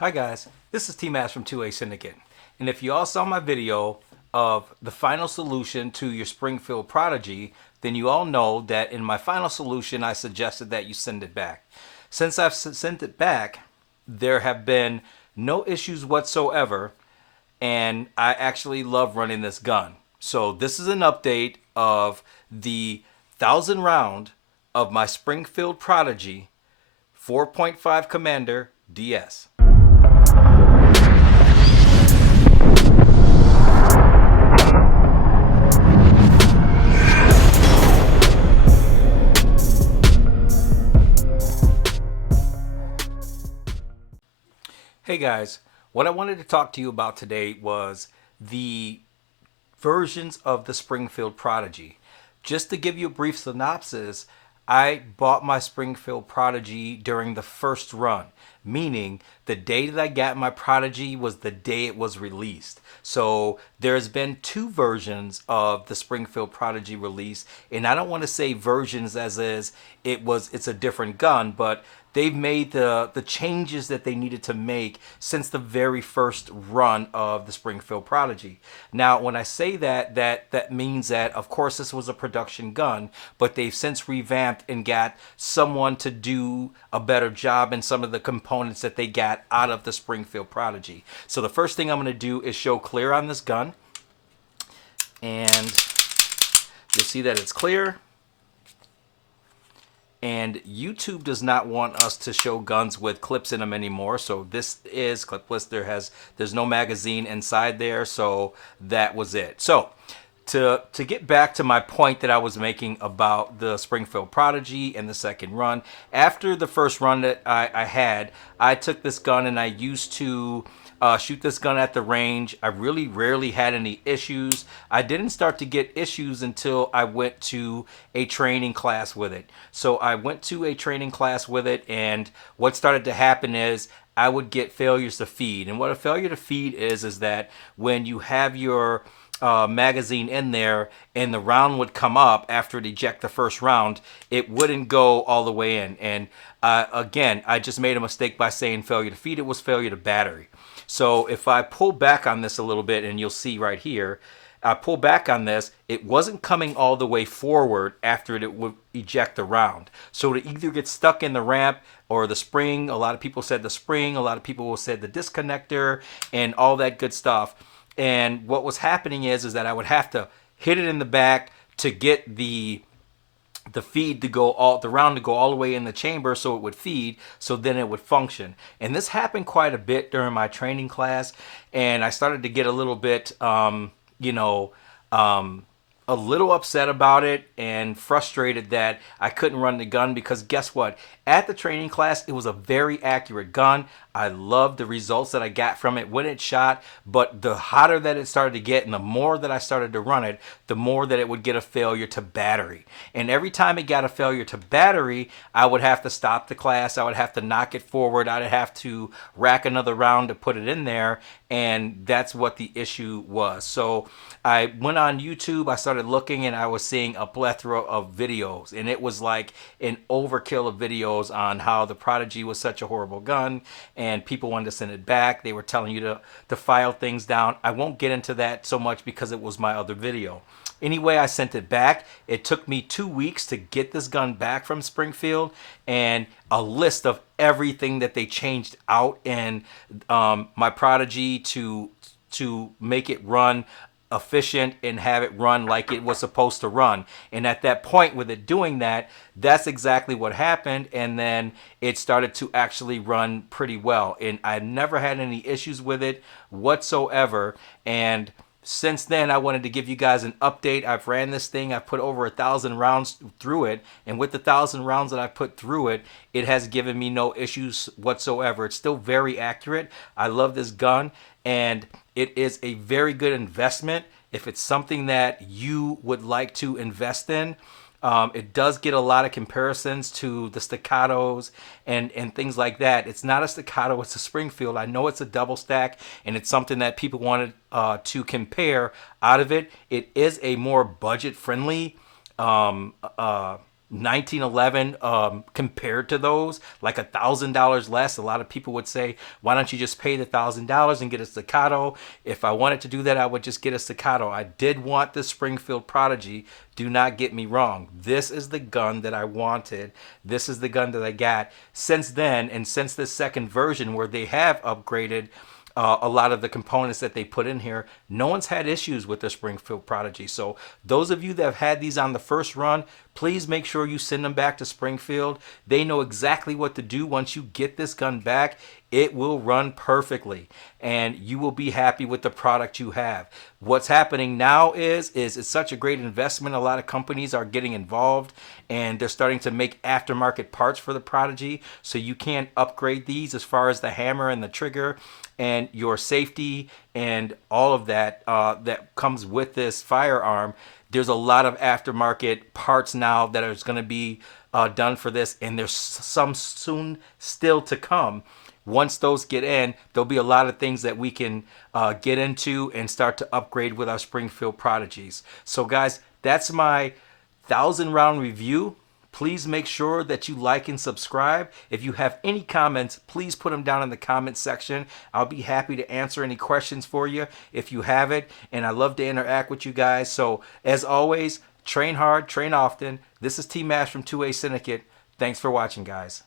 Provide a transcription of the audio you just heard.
Hi guys, this is T-Mass from 2A Syndicate. And if you all saw my video of the final solution to your Springfield Prodigy, then you all know that in my final solution I suggested that you send it back. Since I've sent it back, there have been no issues whatsoever, and I actually love running this gun. So this is an update of the 1,000 round of my Springfield Prodigy 4.5 Commander DS. Hey guys, what I wanted to talk to you about today was the versions of the Springfield Prodigy. Just to give you a brief synopsis, I bought my Springfield Prodigy during the first run, meaning the day that I got my Prodigy was the day it was released. So there's been two versions of the Springfield Prodigy release, and I don't want to say versions as is it's a different gun, but they've made the changes that they needed to make since the very first run of the Springfield Prodigy. Now, when I say that means that, of course, this was a production gun, but they've since revamped and got someone to do a better job in some of the components that they got out of the Springfield Prodigy. So the first thing I'm going to do is show clear on this gun, and you'll see that it's clear. And YouTube does not want us to show guns with clips in them anymore, so this is clipless. There's no magazine inside there, so that was it. So to get back to my point that I was making about the Springfield Prodigy and the second run, after the first run that I had, I took this gun and I used to shoot this gun at the range. I really rarely had any issues. I didn't start to get issues until I went to a training class with it. So I went to a training class with it, and what started to happen is I would get failures to feed. And what a failure to feed is that when you have your magazine in there and the round would come up after it eject the first round, it wouldn't go all the way in. And again, I just made a mistake by saying failure to feed. It was failure to battery. So if I pull back on this a little bit, and you'll see right here, I pull back on this, it wasn't coming all the way forward after it would eject the round. So it either gets stuck in the ramp or the spring. A lot of people said the spring, a lot of people said the disconnector, and all that good stuff. And what was happening is that I would have to hit it in the back to get the feed to go all the round to go all the way in the chamber, so it would feed, so then it would function. And this happened quite a bit during my training class, and I started to get a little bit a little upset about it and frustrated that I couldn't run the gun, because guess what? At the training class, it was a very accurate gun. I loved the results that I got from it when it shot, but the hotter that it started to get and the more that I started to run it, the more that it would get a failure to battery. And every time it got a failure to battery, I would have to stop the class. I would have to knock it forward. I'd have to rack another round to put it in there, and that's what the issue was. So I went on YouTube, I started looking, and I was seeing a plethora of videos, and it was like an overkill of videos on how the Prodigy was such a horrible gun, and people wanted to send it back. They were telling you to file things down. I won't get into that so much because it was my other video. Anyway, I sent it back. It took me 2 weeks to get this gun back from Springfield, and a list of everything that they changed out in my Prodigy to make it run efficient and have it run like it was supposed to run. And at that point, with it doing that, that's exactly what happened, and then it started to actually run pretty well, and I've never had any issues with it whatsoever. And since then, I wanted to give you guys an update. I've ran this thing, I've put over 1,000 rounds through it, and with the 1,000 rounds that I put through it, it has given me no issues whatsoever. It's still very accurate. I love this gun, and it is a very good investment if it's something that you would like to invest in. It does get a lot of comparisons to the staccatos and things like that. It's not a staccato, it's a Springfield. I know it's a double stack, and it's something that people wanted to compare out of it. It is a more budget friendly 1911 compared to those, like $1,000 less. A lot of people would say, why don't you just pay the $1,000 and get a Staccato? If I wanted to do that, I would just get a Staccato. I did want the Springfield Prodigy. Do not get me wrong. This is the gun that I wanted. This is the gun that I got. Since then, and since this second version where they have upgraded a lot of the components that they put in here, no one's had issues with the Springfield Prodigy. So those of you that have had these on the first run, please make sure you send them back to Springfield. They know exactly what to do once you get this gun back. It will run perfectly and you will be happy with the product you have. What's happening now is it's such a great investment. A lot of companies are getting involved and they're starting to make aftermarket parts for the Prodigy, so you can upgrade these as far as the hammer and the trigger and your safety and all of that that comes with this firearm. There's a lot of aftermarket parts now that are going to be done for this, and there's some soon still to come. Once those get in, there'll be a lot of things that we can get into and start to upgrade with our Springfield Prodigies. So guys, that's my 1,000-round review. Please make sure that you like and subscribe. If you have any comments, please put them down in the comment section. I'll be happy to answer any questions for you if you have it. And I love to interact with you guys. So as always, train hard, train often. This is T Mash from 2A Syndicate. Thanks for watching, guys.